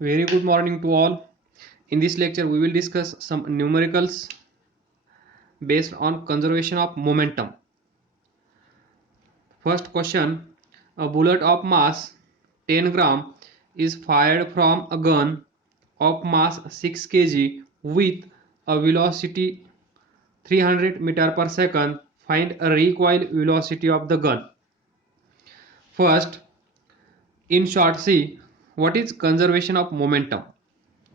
Very good morning to all. In this lecture, we will discuss some numericals based on conservation of momentum. First question, a bullet of mass 10 gram is fired from a gun of mass 6 kg with a velocity 300 meter per second. Find a recoil velocity of the gun. First, in short, see what is conservation of momentum.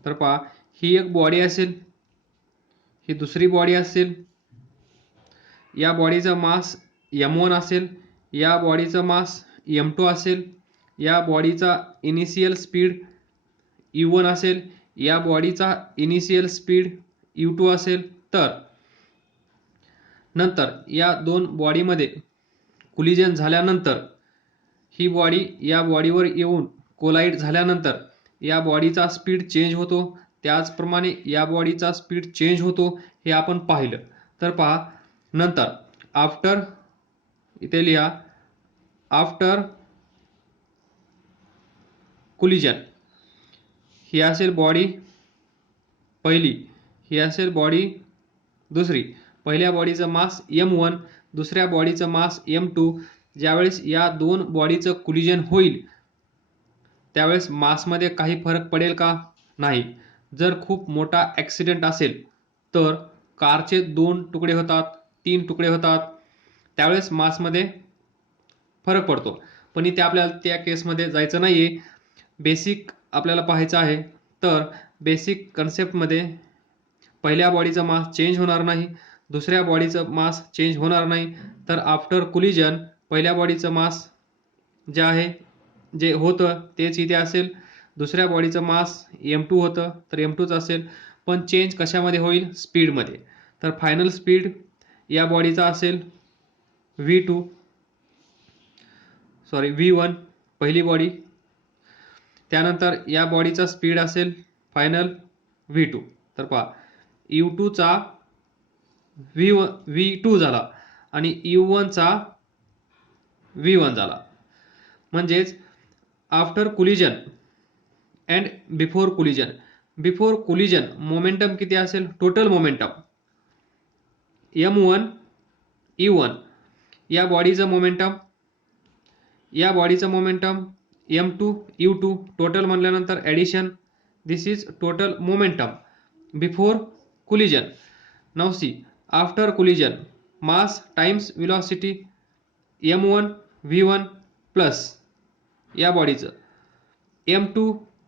तर पहा, ही एक body असेल, ही दुसरी body असेल, या बॉडीचा मास m1 असेल, या बॉडीचा मास m2 असेल, या बॉडीचा इनिशियल स्पीड u1 असेल, या बॉडीचा इनिशियल स्पीड u2 असेल. तर नंतर या दोन बॉडीमध्ये कोलिजन झाल्यानंतर ही बॉडी या बॉडीवर येऊन कोलाइड झाल्यानंतर या बॉडीचा स्पीड चेंज होतो, त्याचप्रमाणे या बॉडीचा स्पीड चेंज होतो हे आपण पाहिलं. तर पहा, नंतर आफ्टर, इथे लिहा आफ्टर कोलिजन, ही असेल बॉडी पहिली, ही असेल बॉडी दुसरी. पहिल्या बॉडीचं मास m1, दुसऱ्या बॉडीचं मास m2. ज्यावेळेस या दोन बॉडीचं कोलिजन होईल त्यावेळेस मासमध्ये काही फरक पडेल का? नाही. जर खूप मोठा ॲक्सिडेंट असेल तर कारचे 2 तुकडे होतात, 3 तुकडे होतात, त्यावेळेस मासमध्ये फरक पडतो. पण इथे आपल्याला त्या केसमध्ये जायचं नाही आहे. बेसिक आपल्याला पाहायचं आहे. तर बेसिक कन्सेप्टमध्ये पहिल्या बॉडीचा मास चेंज होणार नाही, दुसऱ्या बॉडीचं मास चेंज होणार नाही. तर आफ्टर कोलिजन पहिल्या बॉडीचं मास जे आहे, जे होतं तेच इथे असेल. दुसऱ्या बॉडीचं मास m2 होतं तर m2च असेल. पण चेंज कशामध्ये होईल? स्पीडमध्ये. तर फायनल स्पीड या बॉडीचा असेल v1 पहिली बॉडी. त्यानंतर या बॉडीचा स्पीड असेल फायनल v2. तर पहा, u2 चा v2 झाला आणि u1 चा v1 झाला. म्हणजेच after collision and before collision. Before collision momentum किती असेल? टोटल मोमेंटम m1 u1, या बॉडीचं मोमेंटम, या बॉडीचं मोमेंटम m2 u2. टोटल म्हणल्यानंतर addition, this is total momentum before collision. Now see after collision, mass times velocity m1 v1 plus या बॉडीचं m2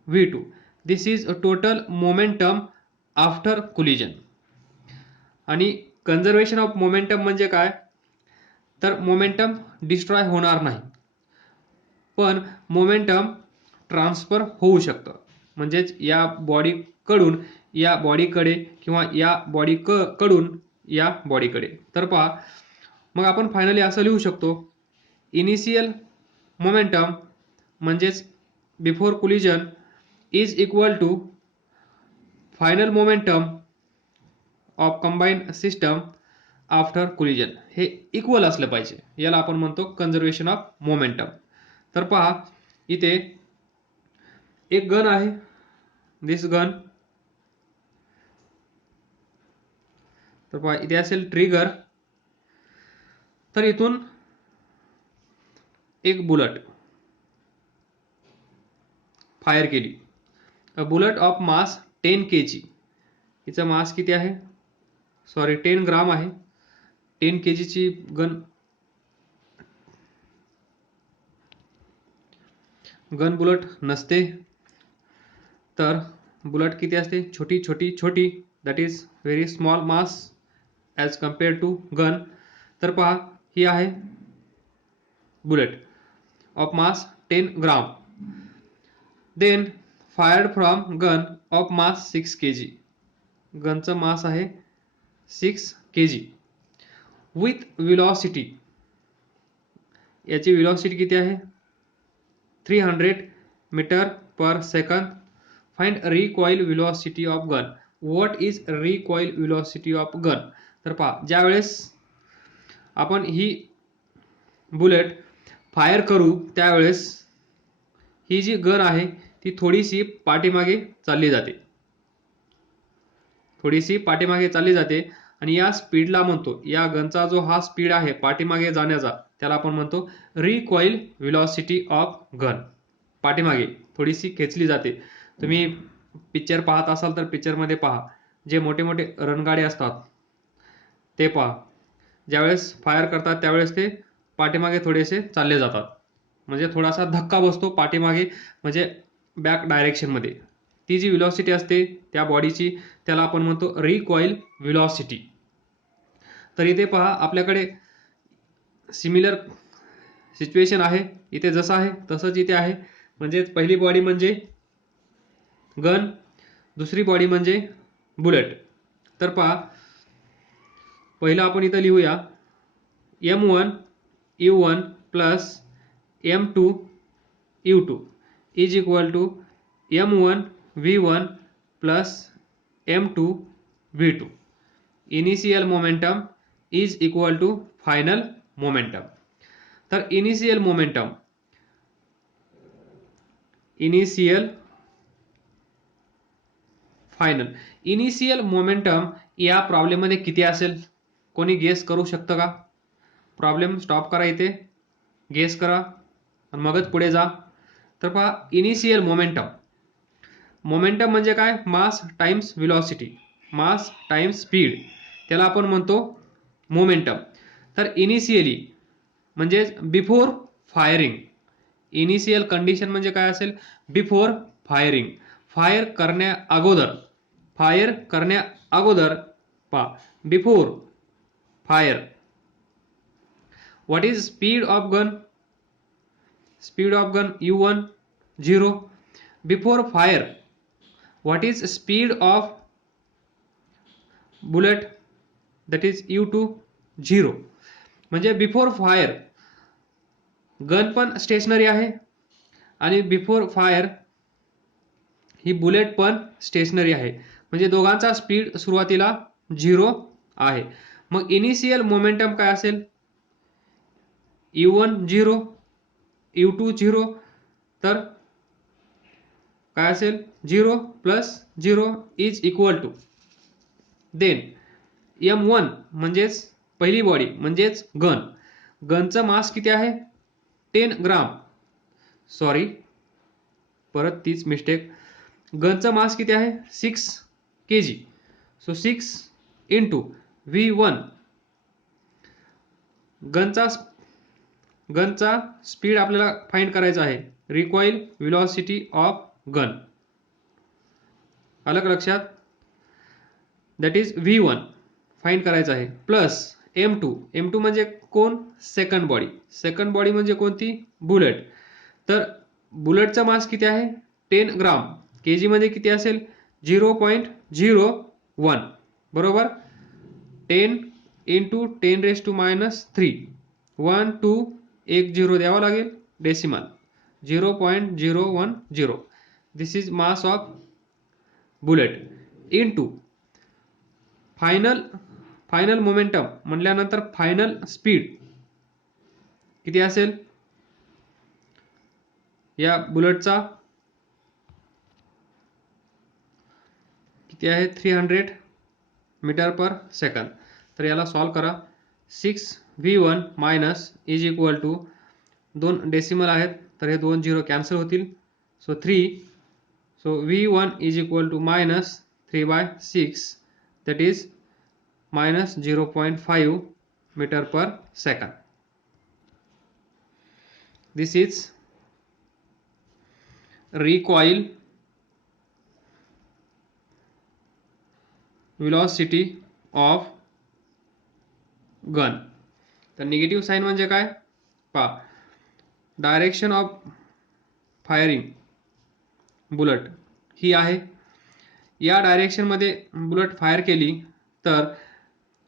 v2. This is a total momentum after collision. आणि conservation of momentum म्हणजे काय? तर momentum destroy होणार नाही, पण momentum transfer होऊ शकतं. म्हणजेच या बॉडीकडून या बॉडीकडे किंवा या बॉडीकडून या बॉडीकडे. तर पहा, मग आपण फायनली असं लिहू शकतो, इनिशियल मोमेंटम म्हणजेच before collision is equal to final momentum of combined system after collision. हे इक्वल असलं पाहिजे. याला आपण म्हणतो कंजर्वेशन ऑफ मोमेंटम. तर पहा, इथे एक गन आहे, दिस गन. तर पहा, इथे असेल ट्रिगर. तर इथून एक बुलेट फायर केली. अ बुलेट ऑफ मास 10 kg. हिचं मास किती आहे? 10 ग्राम आहे. 10 kg ची गन बुलेट नसते. तर बुलेट किती असते? छोटी छोटी छोटी, that is very small mass as compare to gun. तर पहा, ही आहे bullet of mass 10 gram. Then fired from gun of mass 6 kg. गनचं मास आहे 6 kg विथ वेलोसिटी. याची वेलोसिटी किती आहे? 300 metre per second. Find recoil velocity of gun. What is recoil velocity of gun? तर पहा, ज्यावेळेस आपण ही बुलेट फायर करू त्यावेळेस ही जी गन आहे ती थोडीशी पाठीमागे चालली जाते, थोडीशी पाठीमागे चालली जाते आणि या स्पीडला म्हणतो, या गनचा जो हा स्पीड आहे पाठीमागे जाण्याचा, त्याला आपण म्हणतो रिकॉइल व्हेलॉसिटी ऑफ गन. पाठीमागे थोडीशी खेचली जाते. तुम्ही पिक्चर पाहत असाल तर पिक्चरमध्ये पहा, जे मोठे मोठे रणगाडे असतात ते पहा, ज्यावेळेस फायर करतात त्यावेळेस ते पाठीमागे थोडेसे चालले जातात, म्हणजे थोडासा धक्का बसतो पाठीमागे, म्हणजे बॅक डायरेक्शनमध्ये. ती जी व्हेलॉसिटी असते त्या बॉडीची, त्याला आपण म्हणतो रिकॉइल व्हेलॉसिटी. तर इथे पहा आपल्याकडे सिमिलर सिच्युएशन आहे, इथे जसं आहे तसंच इथे आहे. म्हणजे पहिली बॉडी म्हणजे गन, दुसरी बॉडी म्हणजे बुलेट. तर पहा, पहिलं आपण इथं लिहूया M1 U1 plus M2 U2 is equal to M1 V1 plus M2 V2. Initial momentum is equal to final momentum. तर initial momentum, initial final, initial momentum या प्रॉब्लेममध्ये किती असेल? कोणी गेस करू शकतं का? प्रॉब्लेम स्टॉप करा, इथे गेस करा आणि मगच पुढे जा. तर पहा, इनिशियल मोमेंटम, मोमेंटम म्हणजे काय? मास टाइम्स व्हेलॉसिटी, मास टाइम्स स्पीड, त्याला आपण म्हणतो मोमेंटम. तर इनिशियली म्हणजे बिफोर फायरिंग, इनिशियल कंडिशन म्हणजे काय असेल? बिफोर फायरिंग, फायर करण्या अगोदर, फायर करण्या अगोदर पहा, before fire. What is speed of gun? Speed of gun U1 0. Before fire what is speed of bullet? That is U2 0. म्हणजे बिफोर फायर गन पण स्टेशनरी आहे आणि बिफोर फायर ही bullet पण स्टेशनरी आहे, म्हणजे दोघांचा स्पीड सुरुवातीला 0 आहे. मग इनिशियल मोमेंटम काय असेल? U1 0, U2 0. तर काय असेल? 0 plus 0 is equal to, then M1 म्हणजेच पहिली बॉडी म्हणजेच गन, गनचं मास किती आहे? 10 ग्राम. सॉरी, परत तीच मिस्टेक. गनचं मास किती आहे? 6 kg. So 6 into V1. गनचा स्पीड आपल्याला फाइंड करायचा आहे, रिकॉइल व्हेलॉसिटी ऑफ गन. आलं का लक्षात? दॅट इज V1 फाइंड करायचं आहे, प्लस M2. M2 म्हणजे कोण? Second body. सेकंड बॉडी म्हणजे कोणती? बुलेट. तर बुलेटचा मास किती आहे? 10 ग्राम. केजी मध्ये किती असेल? 0.01. बरोबर. 10 इंटू 10⁻³ 1 2 1 0 द्यावा लागेल, decimal 0.010. This is mass of bullet into final momentum म्हटल्यानंतर फायनल स्पीड किती असेल या बुलेटचा? किती आहे? 300 मीटर पर सेकंद. तर याला सॉल्व करा. 6V1 minus is equal to, 2 decimal आहेत तर हे 2 0 कॅन्सल होतील, so 3. So V1 is equal to minus 3/6, that is minus 0.5 metre per second. This is recoil velocity of gun. तर निगेटिव्ह साइन म्हणजे काय? पहा, डायरेक्शन ऑफ फायरिंग बुलेट ही आहे, या डायरेक्शन मध्ये बुलेट फायर केली तर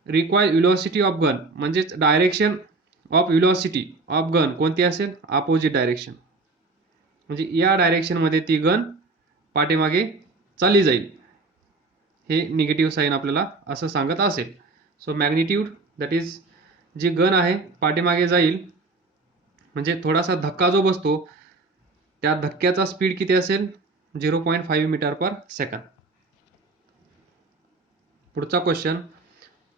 रिकॉइल व्हेलॉसिटी ऑफ गन म्हणजेच direction of velocity of gun कोणती असेल? Opposite direction. म्हणजे या डायरेक्शन मध्ये ती गन पाठीमागे चालली जाईल, हे निगेटिव्ह साइन आपल्याला असं सांगत असेल. सो मॅग्निट्यूड, दॅट इज जी गन आहे पाठीमागे जाईल, म्हणजे थोडासा धक्का जो बसतो त्या धक्क्याचा स्पीड किती असेल? 0.5 मीटर पर सेकंद. पुढचा question,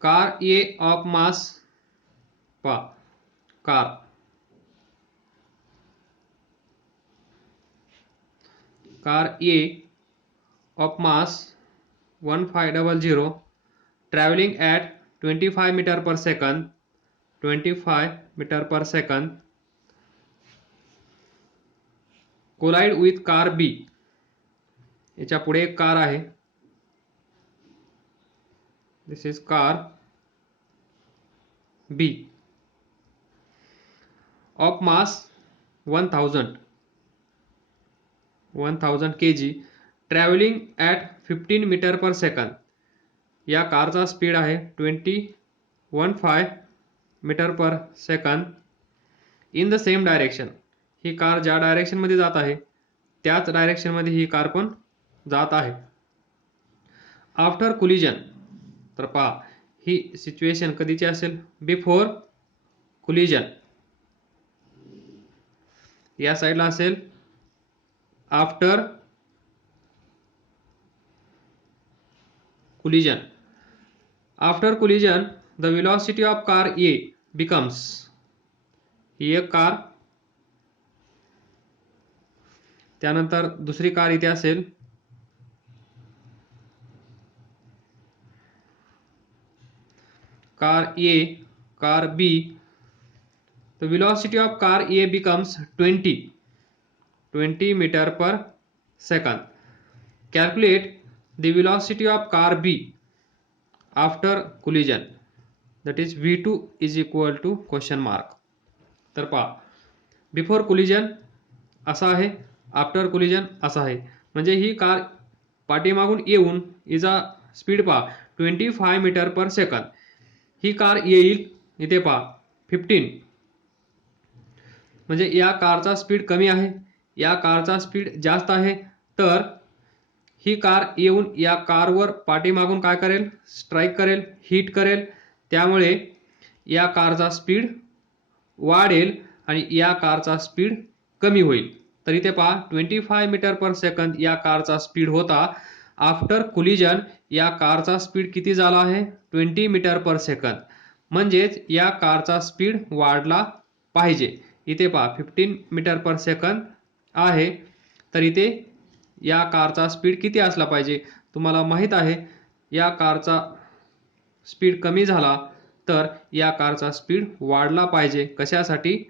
car A of mass पा car A of mass 1500 traveling at 25 meter per second 25 meter per second collide with car B. याच्या पुढे एक कार आहे. This is car B of mass 1000 kg travelling at 15 metre per second. या कारचा speed आहे 15 metre per second in the same direction. ही car ज्या डायरेक्शनमध्ये जात आहे त्याच डायरेक्शनमध्ये ही कार पण जात आहे. आफ्टर कोलिजन, तर पहा ही सिच्युएशन कधीची असेल, बिफोर कोलिजन. या साईडला असेल after collision. After collision, the velocity of car A becomes, ही एक कार, त्यानंतर दुसरी कार इथे असेल, car A, car B. The velocity of car A becomes 20 meter per second. Calculate the velocity of car B after collision, that is V2 is equal to question mark. तर पहा before collision असा आहे, after collision असा आहे. म्हणजे ही car पाठीमागून येऊन हिचा स्पीड पहा 25 मीटर पर सेकंद. ही कार येईल इथे पहा 15, म्हणजे या कारचा स्पीड कमी आहे, या कारचा स्पीड जास्त आहे. तर ही कार येऊन या कारवर पाठीमागून काय करेल, स्ट्राईक करेल, हिट करेल. त्यामुळे या कारचा स्पीड वाढेल आणि या कारचा स्पीड कमी होईल. तर इथे पहा 25 मीटर पर सेकंद या कारचा स्पीड होता. आफ्टर कोलिजन या कारचा स्पीड किती झाला आहे, 20 मीटर पर सेकंद. म्हणजेच या कारचा स्पीड वाढला पाहिजे. इथे पहा 15 मीटर पर सेकंद आहे, तर इथे या कारचा स्पीड किती असला पाहिजे, तुम्हाला माहित आहे. या कारचा स्पीड कमी झाला तर या कारचा स्पीड वाढला पाहिजे. कशासाठी,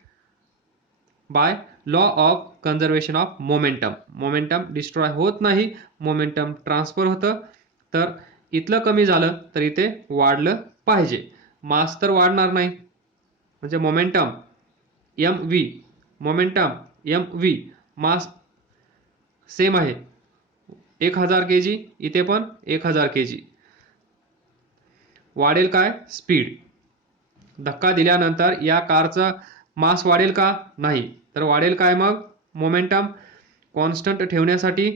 bye law of conservation of momentum. Momentum destroy होत नाही, मोमेंटम ट्रान्सफर होतं. तर इथलं कमी झालं तर इथे वाढलं पाहिजे. मास तर वाढणार नाही, म्हणजे momentum mv, momentum mv, mass same आहे 1000 kg, इथे पण 1000 kg. वाढेल काय, स्पीड. धक्का दिल्यानंतर या कारचा मास वाढेल का, नाही. तर वाढेल काय मग, मोमेंटम कॉन्स्टंट ठेवण्यासाठी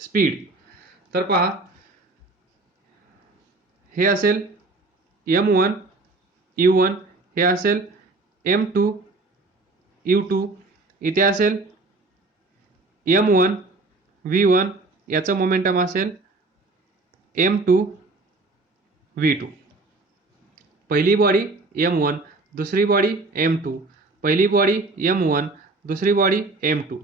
स्पीड. तर पहा हे असेल m1 u1, हे असेल m2 u2, इथे असेल m1 v1, याचं मोमेंटम असेल m2 v2. पहिली बॉडी m1, दुसरी बॉडी m2, पहिली बॉडी m1, दुसरी बॉडी m2.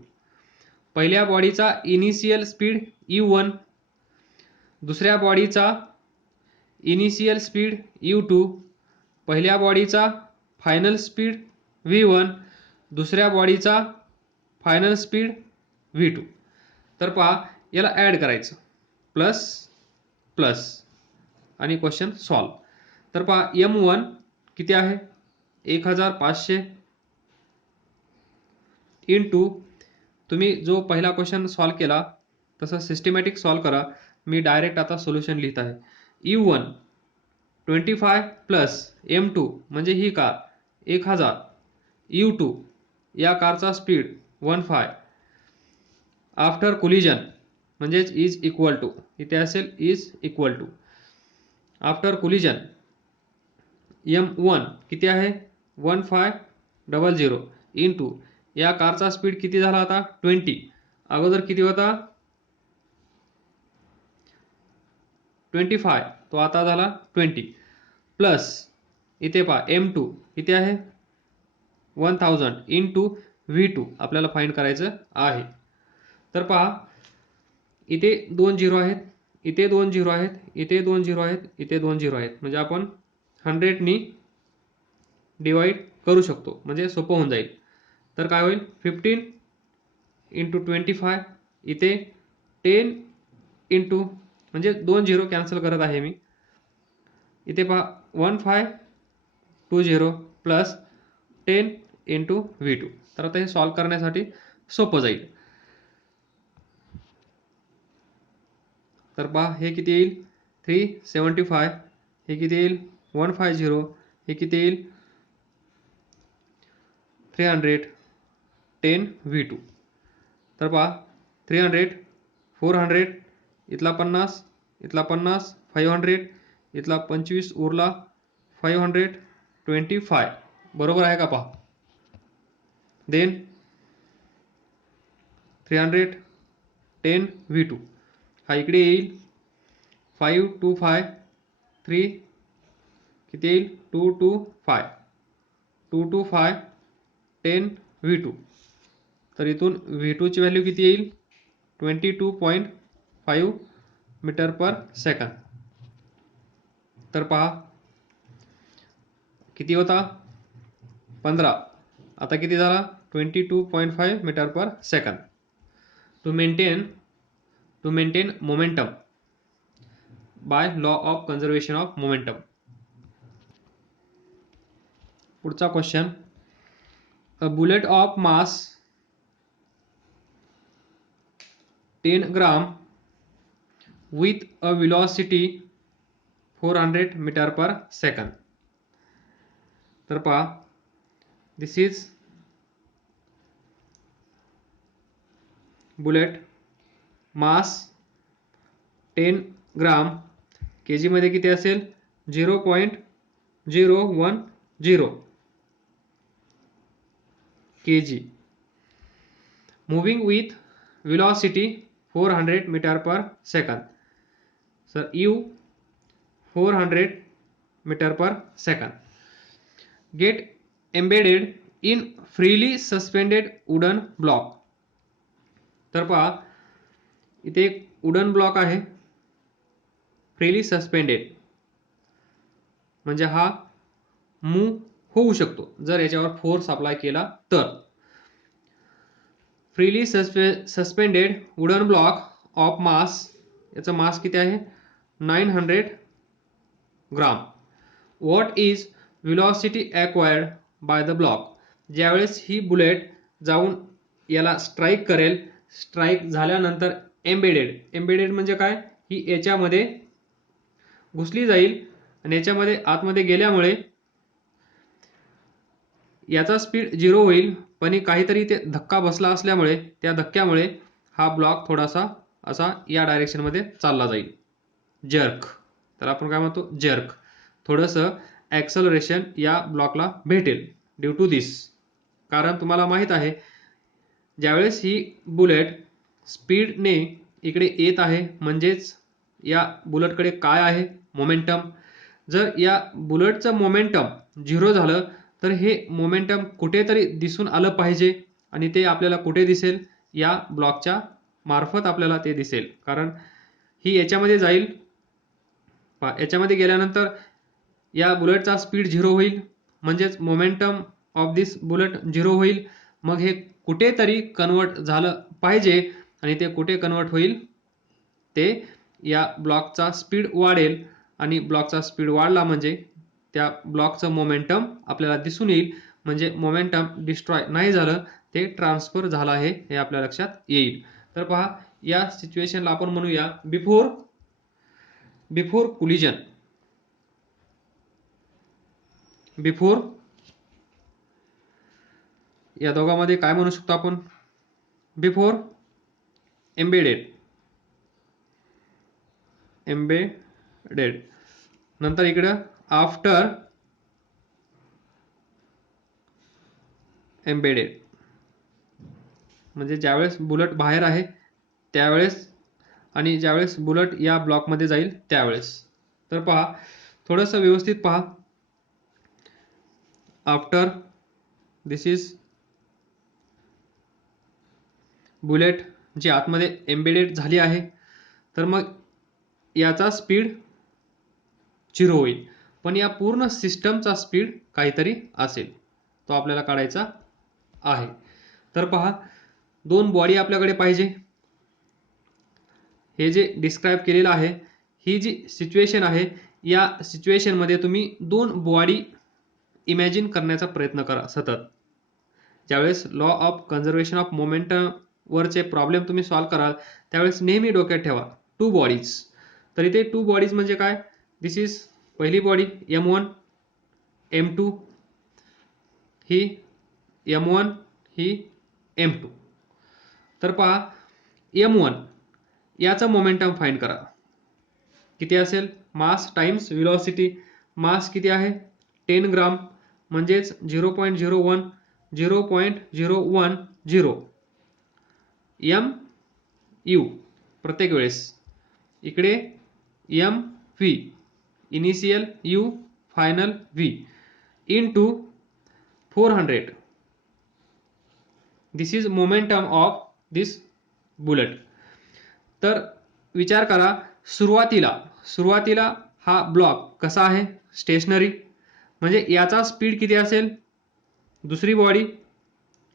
पहिल्या बॉडीचा इनिशियल स्पीड u1, दुसऱ्या बॉडीचा इनिशियल स्पीड u2, पहिल्या बॉडीचा फायनल स्पीड v1, दुसऱ्या बॉडीचा फायनल स्पीड v2. तर पहा याला ॲड करायचं, प्लस प्लस, आणि क्वेश्चन सॉल्व. तर पहा m1 किती आहे 1500 इंटू, तुम्ही जो पहिला क्वेश्चन सॉल्व केला तसं सिस्टमॅटिक सॉल्व करा. मी डायरेक्ट आता सोल्युशन लिहित आहे. u1 25 प्लस m2 म्हणजे ही कार 1000, u2 या कारचा स्पीड 15 आफ्टर कोलिजन, म्हणजेच इज इक्वल टू, इथे असेल is equal to after collision m1 किती आहे 1500 इंटू या कारचा स्पीड किती झाला आता 20 अगोदर किती होता 25, तो आता झाला 20 प्लस इथे पहा M2 किती आहे 1000 इंटू V2 आपल्याला फाइंड करायचं आहे. तर पहा इथे 2 झिरो आहेत, इथे 2 झिरो आहेत, इथे 2 झिरो आहेत, इथे 2 झिरो आहेत, म्हणजे आपण 100 नी डिवाइड करू शकतो, म्हणजे सोपं होऊन जाईल. तर काय होईल 15 इंटू 25 इथे 10 इंटू म्हणजे 2 झिरो कॅन्सल करत आहे मी. इथे पहा 1520 प्लस 10 इंटू V2. तर आता हे सॉल्व करण्यासाठी सोपं जाईल. तर पहा हे किती येईल 375, हे किती येईल 150, हे किती येईल 310 V2. तर पहा 300 400 इथला 50 इथला 50 500 इथला 25 उरला 525 बरोबर आहे का पहा. देन 310 V2 हा इकडे येईल 525 3 किती येईल 225 225 10 V2. तर इथून V2 ची व्हॅल्यू किती येईल 22.5 मीटर पर सेकंद. तर पहा किती होता 15, आता किती झाला 22.5 metre per second. To maintain momentum by law of conservation of momentum. पुढचा question, a bullet of mass 10 gram with a velocity 400 metre per second. तर पहा दिस इज बुलेट मास 10 ग्राम, के जी मध्ये किती असेल 0.010 K G, moving with velocity 400 metre per second. Sir you 400 metre per second. Get embedded in freely suspended wooden block. तर पहा इथे एक wooden block आहे फ्रीली सस्पेंडेड, म्हणजे हा मूव होऊ शकतो जर याच्यावर फोर्स अप्लाय केला तर. Freely suspended wooden block of mass, याचा मास किती आहे 900 gram. What is velocity acquired by the block. ज्यावेळेस ही बुलेट जाऊन याला स्ट्राईक करेल, स्ट्राईक झाल्यानंतर एम्बेडेड म्हणजे काय, ही याच्यामध्ये घुसली जाईल आणि याच्यामध्ये आतमध्ये गेल्यामुळे याचा स्पीड 0 होईल, पण काहीतरी ते धक्का बसला असल्यामुळे त्या धक्क्यामुळे हा ब्लॉक थोडासा असा या डायरेक्शन मध्ये चालला जाईल, जर्क. तर आपण काय म्हणतो जर्क. थोडंसं ॲक्सलरेशन या ब्लॉकला भेटेल ड्यू टू दिस. कारण तुम्हाला माहित आहे ज्यावेळेस ही बुलेट स्पीडने इकडे येत आहे म्हणजेच या बुलेटकडे काय आहे मोमेंटम. जर या बुलेटचं मोमेंटम 0 झालं तर हे मोमेंटम कुठेतरी दिसून आलं पाहिजे, आणि ते आपल्याला कुठे दिसेल या ब्लॉकच्या मार्फत आपल्याला ते दिसेल. कारण ही याच्यामध्ये जाईल, याच्यामध्ये गेल्यानंतर या बुलेटचा स्पीड 0 होईल, म्हणजेच मोमेंटम ऑफ दिस बुलेट 0 होईल. मग हे कुठेतरी कन्वर्ट झालं पाहिजे, आणि ते कुठे कन्वर्ट होईल ते या ब्लॉकचा स्पीड वाढेल, आणि ब्लॉकचा स्पीड वाढला म्हणजे त्या ब्लॉकचं मोमेंटम आपल्याला दिसून येईल, म्हणजे मोमेंटम डिस्ट्रॉय नाही झालं, ते ट्रान्सफर झालं आहे हे आपल्या लक्षात येईल. तर पहा या सिच्युएशनला आपण म्हणूया बिफोर कोलिजन. बिफोर या दोघांमध्ये काय म्हणू शकतो आपण, बिफोर एम्बेडेड नंतर इकडं आफ्टर एम्बेडेड. म्हणजे ज्यावेळेस बुलेट बाहेर आहे त्यावेळेस आणि ज्यावेळेस बुलेट या ब्लॉकमध्ये जाईल त्यावेळेस. तर पहा, थोडंसं व्यवस्थित पहा. आफ्टर दिस इज बुलेट जी आतमध्ये एम्बेडेड झाली आहे, तर मग याचा स्पीड 0 होईल, पण या पूर्ण सिस्टमचा स्पीड काहीतरी असेल, तो आपल्याला काढायचा आहे. तर पहा, दोन बॉडी आपल्याकडे पाहिजे. हे जे डिस्क्राइब केलेलं आहे, ही जी सिच्युएशन आहे, या सिच्युएशनमध्ये तुम्ही दोन बॉडी इमॅजिन करण्याचा प्रयत्न करा सतत. ज्यावेळेस law of conservation of momentum वरचे प्रॉब्लेम तुम्ही सॉल्व्ह कराल त्यावेळेस नेहमी डोक्यात ठेवा टू बॉडीज. तर इथे टू बॉडीज म्हणजे काय? दिस इज पहिली बॉडी M1 M2, ही M1 ही M2. तर पहा, M1 याचा मोमेंटम फाइंड करा. किती असेल? मास टाइम्स व्हेलॉसिटी. मास किती आहे? 10 ग्राम, म्हणजेच 0.01 mu प्रत्येक वेळेस. इकडे mv initial u final v into 400. This is momentum of this bullet. तर विचार करा, सुरुवातीला हा ब्लॉक कसा आहे? स्टेशनरी. म्हणजे याचा स्पीड किती असेल? दुसरी बॉडी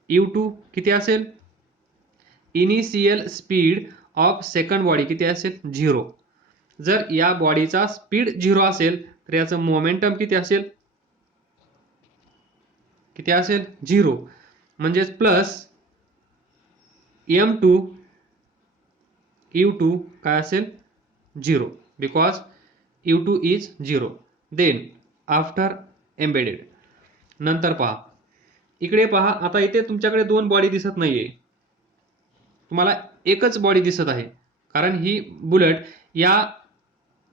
U2 किती असेल? Initial speed of second body किती असेल? 0. जर या बॉडीचा स्पीड 0 असेल तर याचं मोमेंटम किती असेल? किती असेल? 0. म्हणजेच प्लस M2 U2 काय असेल? 0, because U2 is 0. Then after embedded. नंतर पहा, इकडे पहा, आता इथे तुमच्याकडे दोन बॉडी दिसत नाहीये, तुम्हाला एकच बॉडी दिसत आहे, कारण ही बुलेट या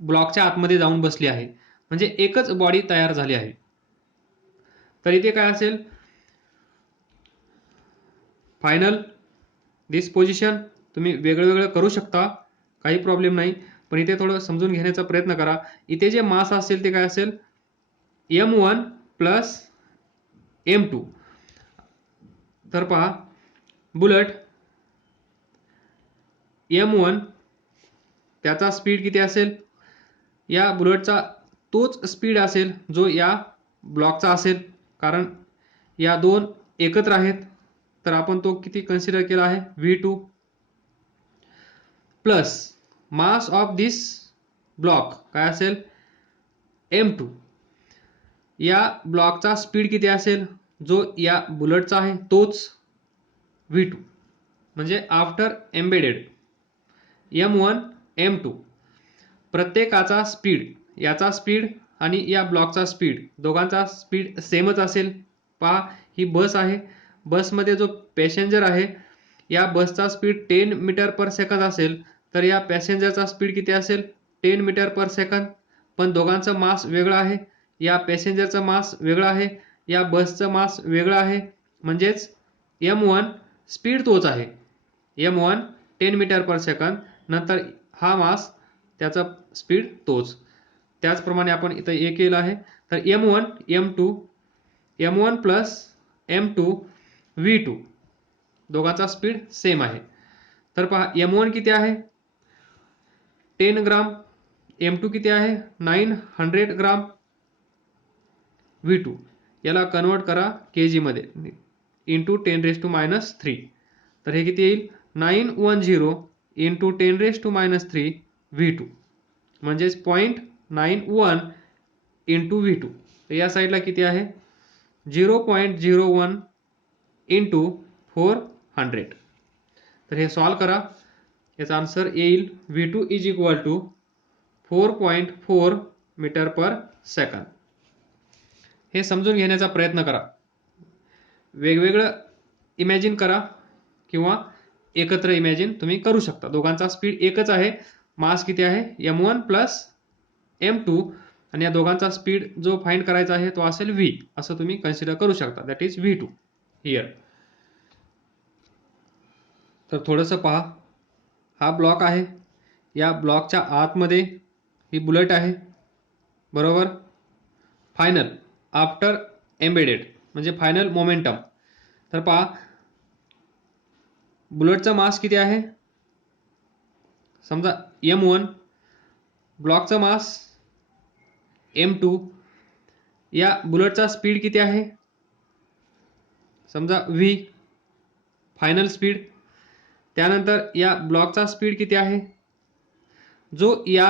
ब्लॉकच्या आतमध्ये जाऊन बसली आहे, म्हणजे एकच बॉडी तयार झाली आहे. तर इथे काय असेल? फायनल दिस पोझिशन. तुम्ही वेगळं करू शकता, काही प्रॉब्लेम नाही, पण इथे थोडं समजून घेण्याचा प्रयत्न करा. इथे जे मास असेल ते काय असेल? M1 plus M2. तर पहा, बुलेट M1 त्याचा स्पीड किती असेल? या बुलेटचा तोच स्पीड असेल जो या ब्लॉकचा असेल, कारण या दोन एकत्र आहेत. तर आपण तो किती कन्सिडर केला आहे? V2 plus mass of this block काय असेल? M2. या ब्लॉकचा स्पीड किती असेल? जो या बुलेटचा आहे तोच V2. म्हणजे आफ्टर एम्बेडेड M1 M2 प्रत्येकाचा स्पीड, याचा स्पीड आणि या ब्लॉकचा स्पीड, दोघांचा स्पीड सेमच असेल. पहा, ही बस आहे, बसमध्ये जो पॅसेंजर आहे, या बसचा स्पीड 10 मीटर पर सेकंद असेल, तर या पॅसेंजरचा स्पीड किती असेल? 10 मीटर पर सेकंद. पण दोघांचं मास वेगळं आहे, या पॅसेंजरचं मास वेगळं आहे, या बसचं मास वेगळं आहे. म्हणजेच M1 स्पीड तोच आहे, M1 10 मीटर पर सेकंद, नंतर हा मास त्याचा स्पीड तोच. त्याचप्रमाणे आपण इथं हे केलं आहे. तर M1 M2 M1 plus M2 V2 दोघांचा स्पीड सेम आहे. तर पहा, M1 किती आहे? 10 ग्राम. M2 किती आहे? 900 ग्राम. V2 याला कन्वर्ट करा kg मध्ये इंटू 10⁻³ तर हे किती येईल? 910 इंटू 10⁻³ V2 म्हणजेच 0.91 इंटू V2. तर या साईडला किती आहे? 0.01 इंटू 400. तर हे सॉल्व करा, याचा आन्सर येईल V2 is equal to 4.4 metre per second. हे समजून घेण्याचा प्रयत्न करा. वेगवेगळं इमॅजिन करा किंवा एकत्र इमॅजिन तुम्ही करू शकता. दोघांचा स्पीड एकच आहे, मास किती आहे? M1 प्लस M2, आणि या दोघांचा स्पीड जो फाइंड करायचा आहे तो असेल V, असं तुम्ही कन्सिडर करू शकता. That is V2 here. तर थोडंसं पहा, हा ब्लॉक आहे, या ब्लॉकच्या आतमध्ये ही बुलेट आहे, बरोबर. फायनल आफ्टर एम्बेडेड म्हणजे फायनल मोमेंटम. तर पहा, बुलेटचा मास किती आहे, समजा m1, ब्लॉकचा मास m2, या बुलेटचा स्पीड किती आहे, समजा v, फायनल स्पीड. त्यानंतर या ब्लॉकचा स्पीड किती आहे, जो या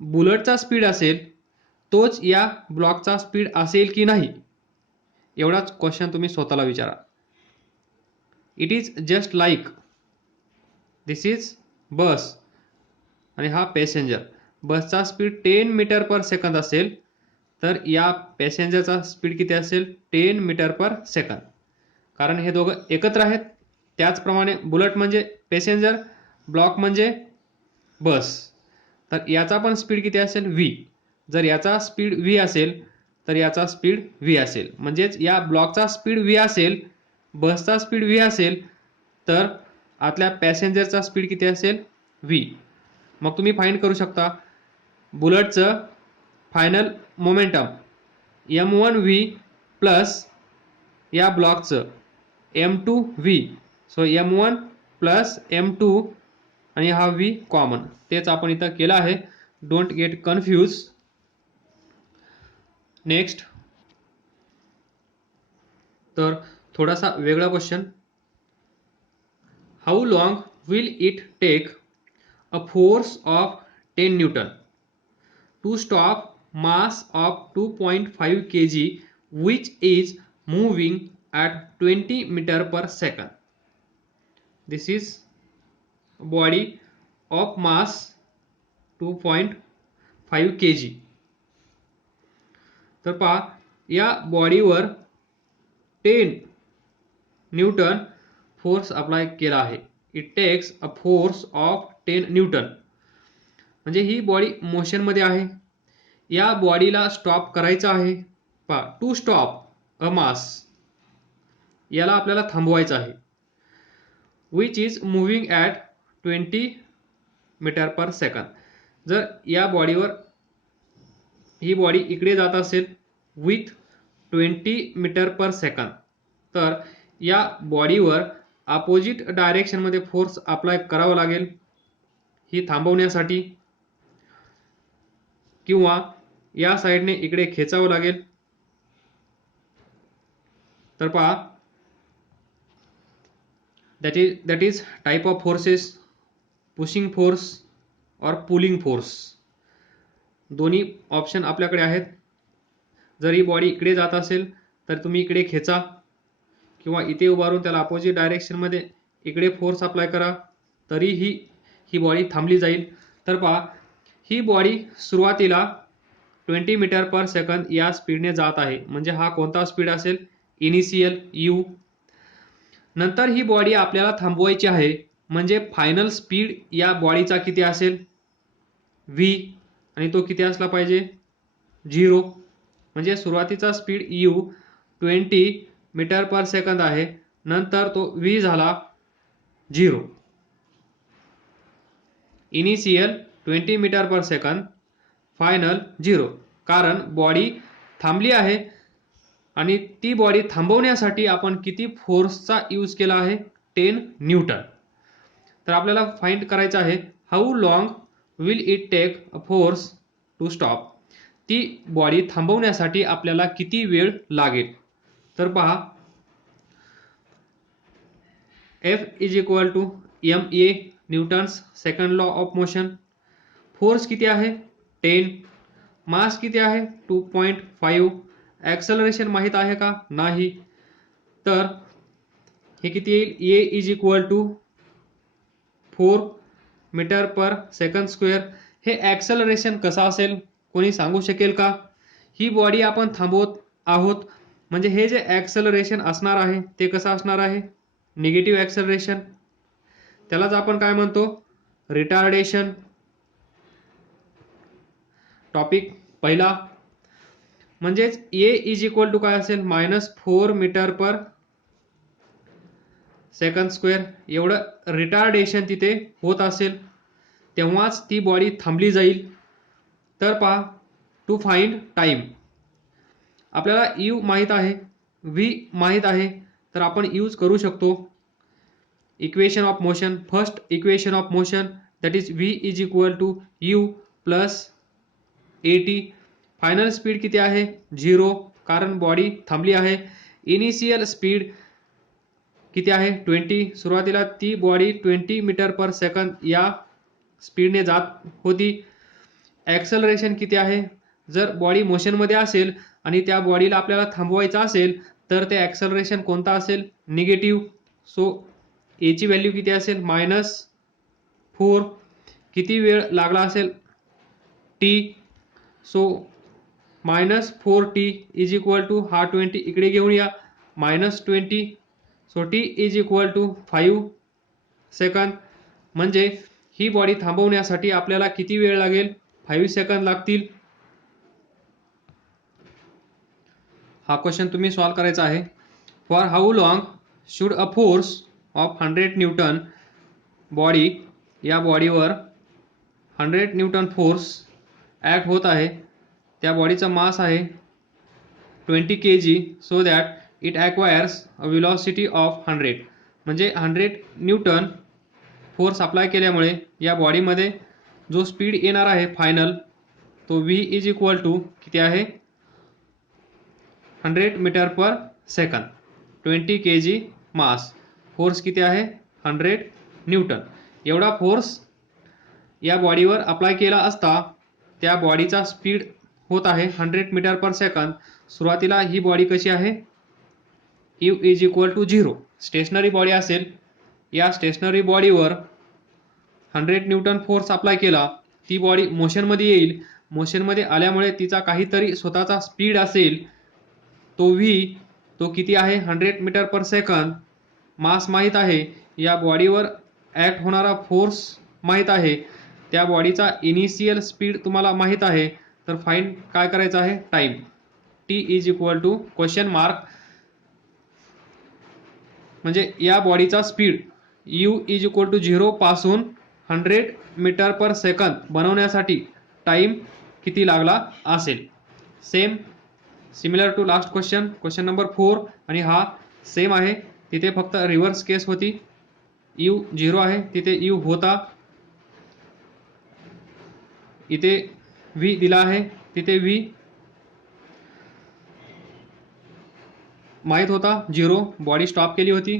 बुलेटचा स्पीड असेल तोच या ब्लॉकचा स्पीड असेल की नाही, एवढाच क्वेश्चन तुम्ही स्वतःला विचारा. It is just like this is bus आणि हा पॅसेंजर. बसचा स्पीड 10 मीटर पर सेकंद असेल तर या पॅसेंजरचा स्पीड किती असेल, 10 मीटर पर सेकंद, कारण हे दोघं एकत्र आहेत. त्याचप्रमाणे बुलेट म्हणजे पॅसेंजर, ब्लॉक म्हणजे बस, तर याचा पण स्पीड किती असेल, v. जर याचा स्पीड v असेल तर याचा स्पीड v असेल. म्हणजेच या ब्लॉकचा स्पीड v असेल, बसचा स्पीड v असेल, तर आतल्या पॅसेंजरचा स्पीड किती असेल, v. मग तुम्ही फाइंड करू शकता बुलेटचं फायनल मोमेंटम m1v प्लस या ब्लॉकचं m2v. So m1 plus m2 आणि हा v कॉमन, तेच आपण इथं केलं आहे. Don't get confuse. नेक्स्ट, तर थोडासा वेगळा question. How long will it take a force of 10 newton to stop mass of 2.5 kg which is moving at 20 meter per second. This is body of mass 2.5 kg. तर पहा, या बॉडीवर 10 Newton force apply केला आहे. It takes a force of 10 Newton, म्हणजे ही body मोशनमध्ये आहे. या बॉडीला स्टॉप करायचं आहे. पहा, टू स्टॉप अ मास, याला आपल्याला थांबवायचं आहे. Which is moving at 20 metre per second. जर या बॉडीवर ही बॉडी इकडे जात असेल विथ 20 मीटर पर सेकंद, तर या बॉडीवर अपोजिट डायरेक्शनमध्ये फोर्स अप्लाय करावा लागेल ही थांबवण्यासाठी, किंवा या साईडने इकडे खेचावं लागेल. तर पहा, that is type of forces, pushing force और पुलिंग फोर्स. दोन्ही ऑप्शन आपल्याकडे आहेत. जर ही बॉडी इकडे जात असेल तर तुम्ही इकडे खेचा, किंवा इथे उभारून त्याला अपोजिट डायरेक्शनमध्ये इकडे फोर्स अप्लाय करा, तरीही ही बॉडी थांबली जाईल. तर पहा, ही बॉडी सुरुवातीला 20 मीटर पर सेकंद या स्पीडने जात आहे, म्हणजे हा कोणता स्पीड असेल, इनिशियल u. नंतर ही बॉडी आपल्याला थांबवायची आहे, म्हणजे फायनल स्पीड या बॉडीचा किती असेल, v, आणि तो किती असला पाहिजे, 0. म्हणजे सुरुवातीचा speed u 20 metre per second आहे, नंतर तो v झाला 0. Initial 20 metre per second, final 0, कारण बॉडी थांबली आहे आणि ती बॉडी थांबवण्यासाठी आपण किती फोर्सचा यूज केला आहे, 10 न्यूटन. तर आपल्याला फाइंड करायचं आहे how long will it take a force to stop. ती बॉडी थांबवण्यासाठी आपल्याला किती वेळ लागेल. तर पहा, F is equal to ma, Newton's second law of motion. Force किती आहे, 10. मास किती आहे, 2.5. ॲक्सलरेशन माहीत आहे का, नाही. तर हे किती येईल, a is equal to 4 metre per second square. हे ॲक्सलरेशन कसं असेल, कोणी सांगू शकेल का. ही बॉडी आपण थांबवत आहोत, म्हणजे हे जे ॲक्सलरेशन असणार आहे ते कसं असणार आहे, निगेटिव्ह ॲक्सलरेशन. त्यालाच आपण काय म्हणतो, रिटार्डेशन. टॉपिक पहिला. म्हणजेच a इज इक्वल टू काय असेल, -4 मीटर पर सेकंद स्क्वेअर एवढं रिटार्डेशन तिथे होत असेल तेव्हाच ती बॉडी थांबली जाईल. तर पहा, टू फाइंड टाइम आपल्याला यू माहीत आहे, व्ही माहीत आहे, तर आपण यूज करू शकतो equation of motion. First equation of motion that is v is equal to u plus a t. Final speed किती आहे 0 कारण बॉडी थांबली आहे. इनिशियल स्पीड किती आहे 20. सुरुवातीला ती बॉडी 20 मीटर पर सेकंद या स्पीडने जात होती. ॲक्सलरेशन किती आहे, जर बॉडी मोशनमध्ये असेल आणि त्या बॉडीला आपल्याला थांबवायचं असेल तर ते ॲक्सलरेशन कोणता असेल निगेटिव्ह. सो एची व्हॅल्यू किती असेल -4. किती वेळ लागला असेल t. So -4t is equal to हा 20 इकडे घेऊन या -20. So t is equal to 5 second. म्हणजे ही बॉडी थांबवण्यासाठी आपल्याला किती वेळ लागेल 5 सेकंद लागतील. हा क्वेश्चन तुम्ही सॉल्व करायचा आहे. For how long should a force of 100 Newton body या बॉडीवर 100 न्यूटन फोर्स ॲक्ट होत आहे. त्या बॉडीचा मास आहे 20 kg so that it acquires a velocity of 100. म्हणजे 100 न्यूटन फोर्स अप्लाय केल्यामुळे या बॉडीमध्ये जो स्पीड येणार आहे फायनल तो v इज इक्वल टू किती आहे 100 मीटर पर सेकंद. 20 kg मास, फोर्स किती आहे 100 न्यूटन. एवढा फोर्स या बॉडीवर अप्लाय केला असता त्या बॉडीचा स्पीड होत आहे 100 मीटर पर सेकंद. सुरुवातीला ही बॉडी कशी आहे u is equal to 0 stationary body असेल. या स्टेशनरी बॉडीवर 100 न्यूटन फोर्स अप्लाय केला, ती बॉडी मोशनमध्ये येईल. मोशनमध्ये आल्यामुळे तिचा काहीतरी स्वतःचा स्पीड असेल तो व्ही. तो किती आहे 100 मीटर पर सेकंद. मास माहीत आहे, या बॉडीवर ॲक्ट होणारा फोर्स माहीत आहे, त्या बॉडीचा इनिशियल स्पीड तुम्हाला माहीत आहे. तर फाइंड काय करायचं आहे time. T is equal to question mark. म्हणजे या बॉडीचा speed u is equal to 0 पासून 100 मीटर पर सेकंद बनवण्यासाठी टाइम किती लागला असेल. Same similar to last question number 4. आणि हा सेम आहे, तिथे फक्त रिव्हर्स केस होती. यू 0 आहे तिथे यू होता, इथे व्ही दिला आहे तिथे व्ही माहीत होता 0. बॉडी स्टॉप केली होती